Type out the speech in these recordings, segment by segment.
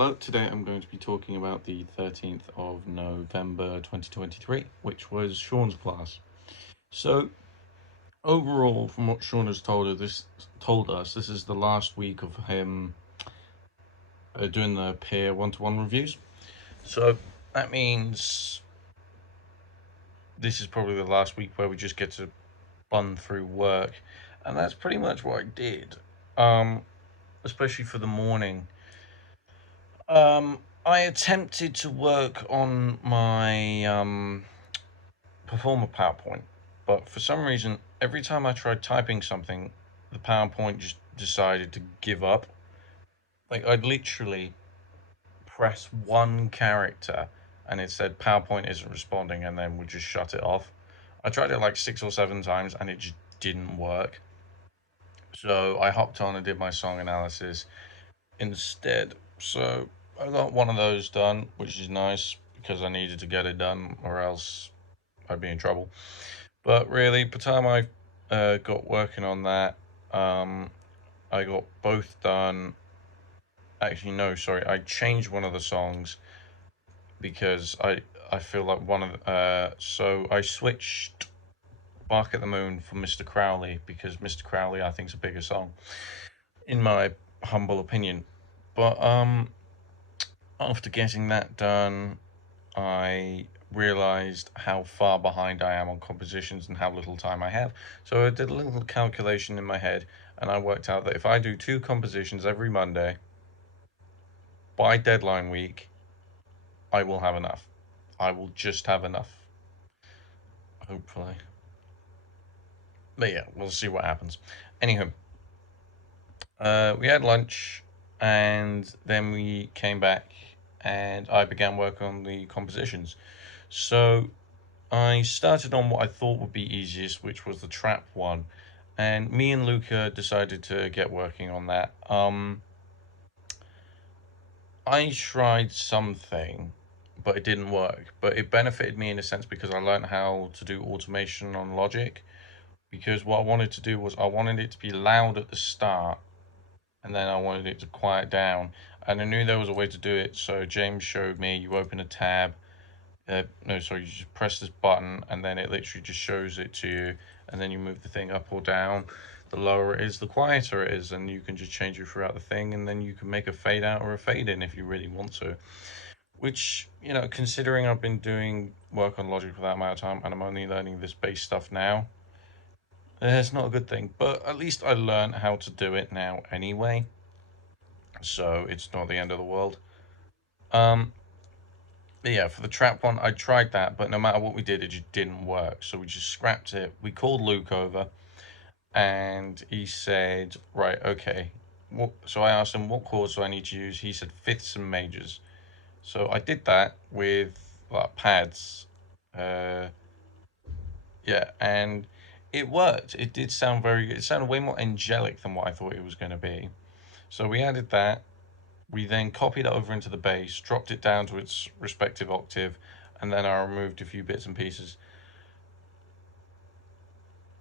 Hello, today I'm going to be talking about the 13th of November 2023, which was Sean's class. So, overall, from what Sean has told us, this is the last week of him doing the peer one-to-one reviews. So, that means this is probably the last week where we just get to run through work, and that's pretty much what I did, especially for the morning. I attempted to work on my Performer PowerPoint, but for some reason, every time I tried typing something, the PowerPoint just decided to give up. Like, I'd literally press one character and it said PowerPoint isn't responding, and then would just shut it off. I tried it like 6 or 7 times and it just didn't work. So I hopped on and did my song analysis instead. So I got one of those done, which is nice because I needed to get it done or else I'd be in trouble. But really, by the time I got working on that, I got both done. Actually, no, sorry, I changed one of the songs because I feel like one of so I switched Bark at the Moon for Mr. Crowley because Mr. Crowley I think is a bigger song, in my humble opinion. But after getting that done, I realized how far behind I am on compositions and how little time I have. So I did a little calculation in my head and I worked out that if I do 2 compositions every Monday, by deadline week, I will have enough. I will just have enough. Hopefully. But yeah, we'll see what happens. Anywho, we had lunch and then we came back and I began work on the compositions. So I started on what I thought would be easiest, which was the trap one, and me and Luca decided to get working on that. I tried something, but it didn't work. But it benefited me in a sense because I learned how to do automation on Logic. Because what I wanted to do was I wanted it to be loud at the start, and then I wanted it to quiet down. And I knew there was a way to do it, so James showed me. You open a tab. No, sorry, you just press this button and then it literally just shows it to you, and then you move the thing up or down. The lower it is, the quieter it is, and you can just change it throughout the thing, and then you can make a fade out or a fade in if you really want to. Which, considering I've been doing work on Logic for that amount of time and I'm only learning this bass stuff now, it's not a good thing. But at least I learned how to do it now anyway, so it's not the end of the world. But yeah, for the trap one, I tried that, but no matter what we did, it just didn't work. So we just scrapped it. We called Luke over, and he said, right, okay. So I asked him, what chords do I need to use? He said fifths and majors. So I did that with pads. Yeah, and it worked. It did sound it sounded way more angelic than what I thought it was going to be. So we added that. We then copied it over into the bass, dropped it down to its respective octave, and then I removed a few bits and pieces.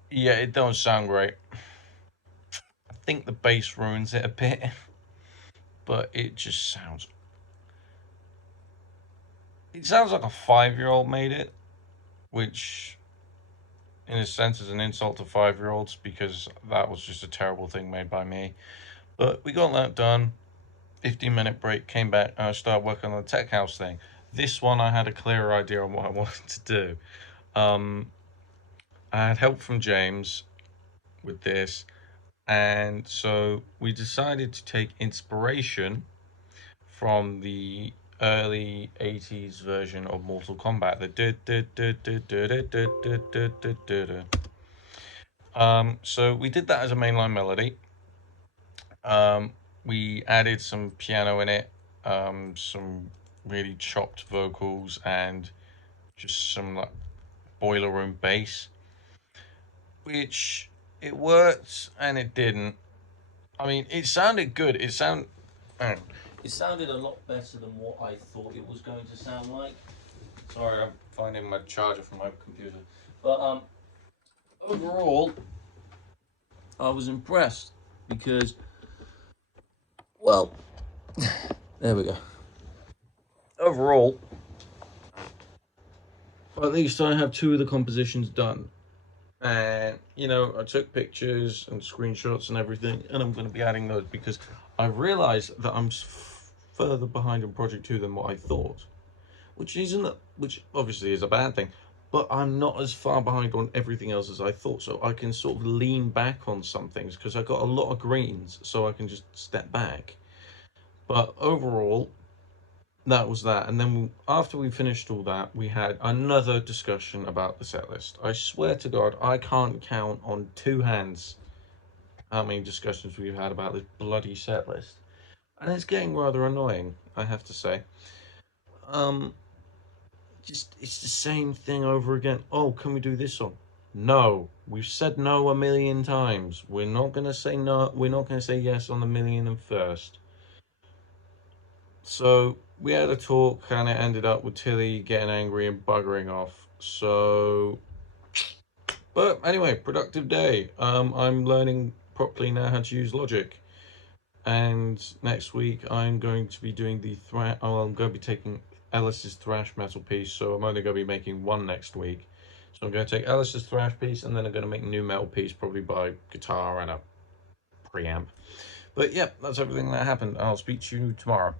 Yeah, it don't sound great. I think the bass ruins it a bit, but it just sounds... It sounds like a 5-year-old made it, which in a sense is an insult to 5-year-olds because that was just a terrible thing made by me. But we got that done. 15-minute break, came back, and I started working on the tech house thing. This one I had a clearer idea on what I wanted to do. I had help from James with this, and so we decided to take inspiration from the early 80s version of Mortal Kombat. So we did that as a mainline melody. We added some piano in it, some really chopped vocals, and just some like boiler room bass, which it worked and it didn't. I mean, it sounded good. It sounded a lot better than what I thought it was going to sound like. Sorry, I'm finding my charger from my computer. But overall, I was impressed because, well, There we go. Overall, at least I have 2 of the compositions done. And, you know, I took pictures and screenshots and everything, and I'm going to be adding those because I realized that I'm further behind on Project 2 than what I thought, which obviously is a bad thing, but I'm not as far behind on everything else as I thought, so I can sort of lean back on some things because I got a lot of greens, so I can just step back. But overall, that was that. And then after we finished all that, we had another discussion about the set list. I swear to God, I can't count on 2 hands how many discussions we've had about this bloody set list. And it's getting rather annoying, I have to say. Um, just it's the same thing over again. Oh, can we do this song? No. We've said no a million times. We're not gonna say no. We're not gonna say yes on the 1,000,001st. So we had a talk, and it ended up with Tilly getting angry and buggering off. So, but anyway, productive day. I'm learning properly now how to use Logic, and next week I'm going to be doing the thrash. Oh, I'm going to be taking Ellis's thrash metal piece, so I'm only going to be making one next week. So I'm going to take Ellis's thrash piece, and then I'm going to make a new metal piece, probably by guitar and a preamp. But yeah, that's everything that happened. I'll speak to you tomorrow.